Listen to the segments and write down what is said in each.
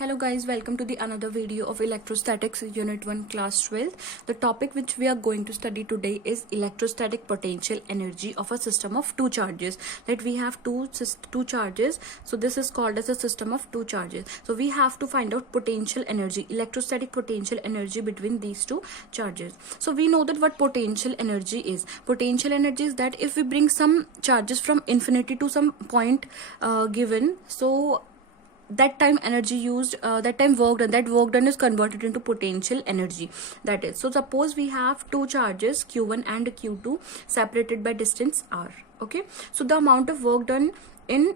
Hello guys, welcome to the another video of electrostatics unit 1 class 12. The topic which we are going to study today is electrostatic potential energy of a system of two charges. That we have two charges, so this is called as a system of two charges. So we have to find out potential energy, electrostatic potential energy between these two charges. So we know that what potential energy is. Potential energy is that if we bring some charges from infinity to some point given, so that time energy used, that time work done, that work done is converted into potential energy. That is, so suppose we have two charges q1 and q2 separated by distance r. Okay, so the amount of work done in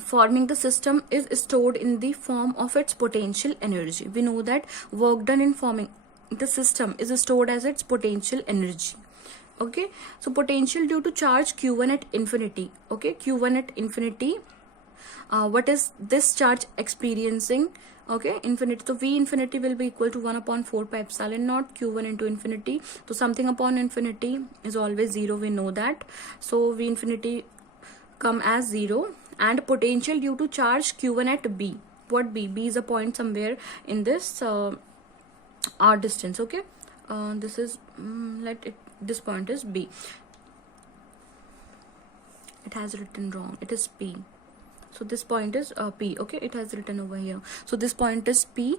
forming the system is stored in the form of its potential energy. We know that work done in forming the system is stored as its potential energy. Okay, so potential due to charge q1 at infinity. Okay, q1 at infinity, what is this charge experiencing? Okay, infinity, so v infinity will be equal to 1 upon 4 pi epsilon naught q1 into infinity. So something upon infinity is always 0, we know that. So v infinity come as 0, and potential due to charge q1 at b. What b? B is a point somewhere in this r distance. Okay, this is this point is b. It has written wrong, it is p. So this point is p. Okay, it has written over here. So this point is p,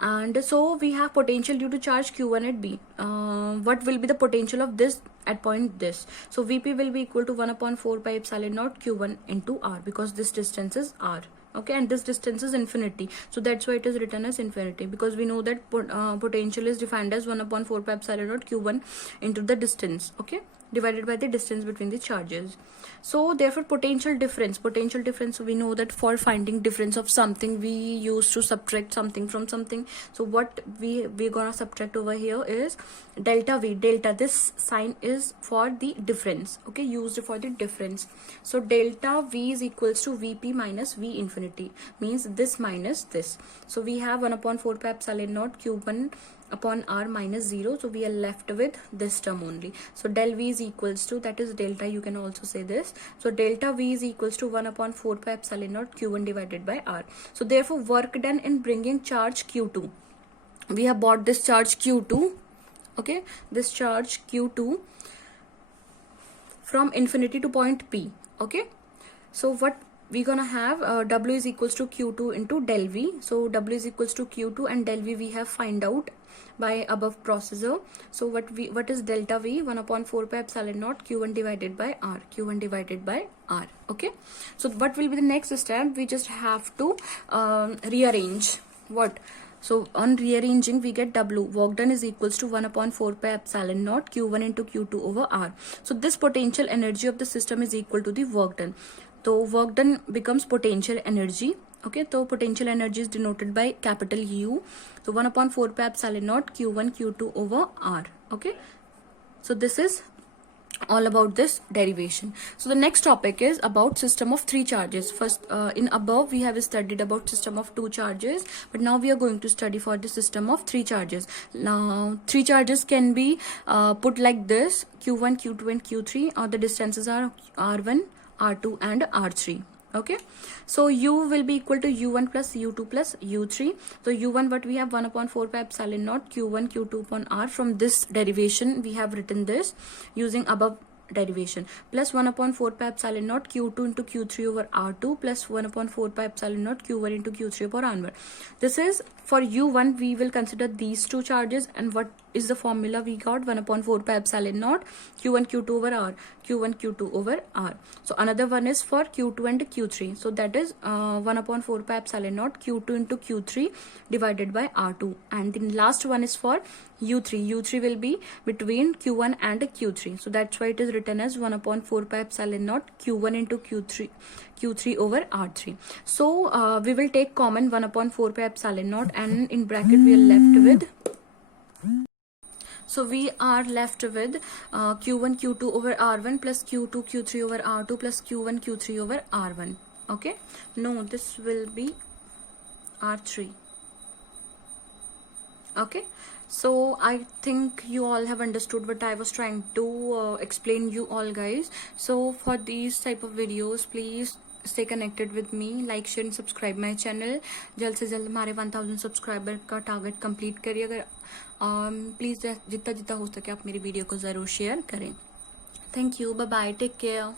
and so we have potential due to charge q1 at b. What will be the potential of this at point this? So vp will be equal to 1 upon 4 pi epsilon naught q1 into r, because this distance is r. Okay, and this distance is infinity, so that's why it is written as infinity, because we know that potential is defined as 1 upon 4 pi epsilon naught q1 into the distance, okay, divided by the distance between the charges. So therefore potential difference, we know that for finding difference of something we used to subtract something from something. So what we're gonna subtract over here is delta v. Delta, this sign is for the difference, okay, used for the difference. So delta v is equals to vp minus v infinity, means this minus this. So we have 1 upon 4 pi epsilon naught q1 upon r minus 0, so we are left with this term only. So del v is equals to, that is delta, you can also say this. So delta v is equals to 1 upon 4 pi epsilon naught q1 divided by r. So therefore work done in bringing charge q2, we have bought this charge q2, okay, this charge q2 from infinity to point p. Okay, so what we're gonna have, w is equals to q2 into del v. So w is equals to q2 and del v we have find out by above procedure. So what is delta v? 1 upon 4 pi epsilon naught q1 divided by r, q1 divided by r. Okay, so what will be the next step? We just have to rearrange. What? So on rearranging, we get w, work done, is equals to 1 upon 4 pi epsilon naught q1 into q2 over r. So this potential energy of the system is equal to the work done. So work done becomes potential energy. Okay, so potential energy is denoted by capital U. So 1 upon 4 pi epsilon naught q1 q2 over r. Okay, so this is all about this derivation. So the next topic is about system of three charges. First, in above we have studied about system of two charges, but now we are going to study for the system of three charges. Now three charges can be put like this: q1, q2 and q3, or the distances are r1, r2 and r3. Okay, so u will be equal to u1 plus u2 plus u3. So u1, what we have, 1 upon 4 pi epsilon naught q1 q2 upon r. From this derivation we have written this using above derivation, plus 1 upon 4 pi epsilon naught q2 into q3 over r2 plus 1 upon 4 pi epsilon naught q1 into q3 over r1. This is for u1, we will consider these two charges, and what is the formula we got? 1 upon 4 pi epsilon naught q1 q2 over r, q1 q2 over r. So another one is for q2 and q3, so that is 1 upon 4 pi epsilon naught q2 into q3 divided by r2, and the last one is for u3. u3 will be between q1 and q3, so that's why it is written as 1 upon 4 pi epsilon naught q1 into q3 over r3. So we will take common 1 upon 4 pi epsilon naught, and in bracket we are left with, so we are left with q1 q2 over r1 plus q2 q3 over r2 plus q1 q3 over r1. Okay, no, this will be r3. Okay, so I think you all have understood what I was trying to explain you all, guys. So for these type of videos, please stay connected with me, like share and subscribe my channel. जल्द से जल्द हमारे 1000 subscriber का target complete करिए। अगर please जितना जितना हो सके आप मेरी वीडियो को ज़रूर शेयर करें। Thank you, bye bye, take care.